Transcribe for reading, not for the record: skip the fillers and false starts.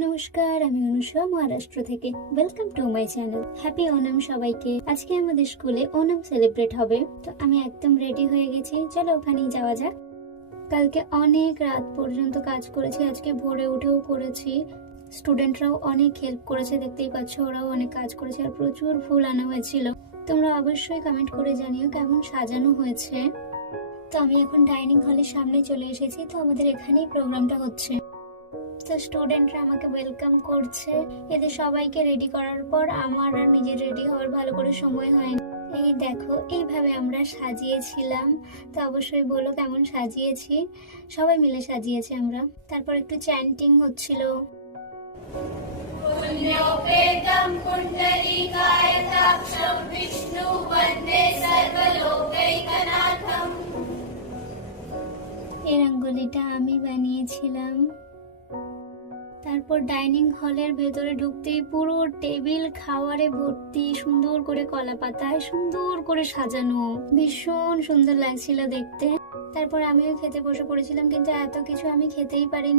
নমস্কার, আমি অনুষা মহারাষ্ট্র থেকে। Welcome to my channel. Happy Onam সবাইকে। আজকে আমাদের স্কুলে ওনাম সেলিব্রেট হবে, তো আমি একদম রেডি হয়ে গেছি। চলো ওখানেই যাওয়া যাক। কালকে অনেক রাত পর্যন্ত কাজ করেছি, আজকে ভোরে উঠেও করেছি। স্টুডেন্টরাও অনেক হেল্প করেছে, দেখতেই পাচ্ছ ওরাও অনেক কাজ করেছে। আর প্রচুর ফুল আনা হয়েছিল। তোমরা অবশ্যই কমেন্ট করে জানিও কেমন সাজানো হয়েছে। তো আমি এখন ডাইনিং হলের সামনে চলে এসেছি, তো আমাদের এখানেই প্রোগ্রামটা হচ্ছে। তো স্টুডেন্টরা আমাকে ওয়েলকাম করছে। এদের সবাইকে রেডি করার পর আমার আর নিজের রেডি হওয়ার ভালো করে সময় হয়নি। এই দেখো, এইভাবে আমরা সাজিয়েছিলাম। তো অবশ্যই বলো কেমন সাজিয়েছি। সবাই মিলে সাজিয়েছি আমরা। তারপর একটু চ্যান্টিং হচ্ছিল। पुण्योपेतं पुण्डरीकायताक्षं विष्णु वन्दे सर्वलोकैकनाथम्। এই রঙ্গোলিটা আমি বানিয়েছিলাম। তারপর ডাইনিং হলের ভেতরে ঢুকতেই পুরো টেবিল খাওয়ারে ভর্তি, সুন্দর করে কলা পাতায় সুন্দর করে সাজানো, ভীষণ সুন্দর লাগছিল দেখতে। তারপর আমিও খেতে বসে পড়েছিলাম, কিন্তু এত কিছু আমি খেতেই পারিনি।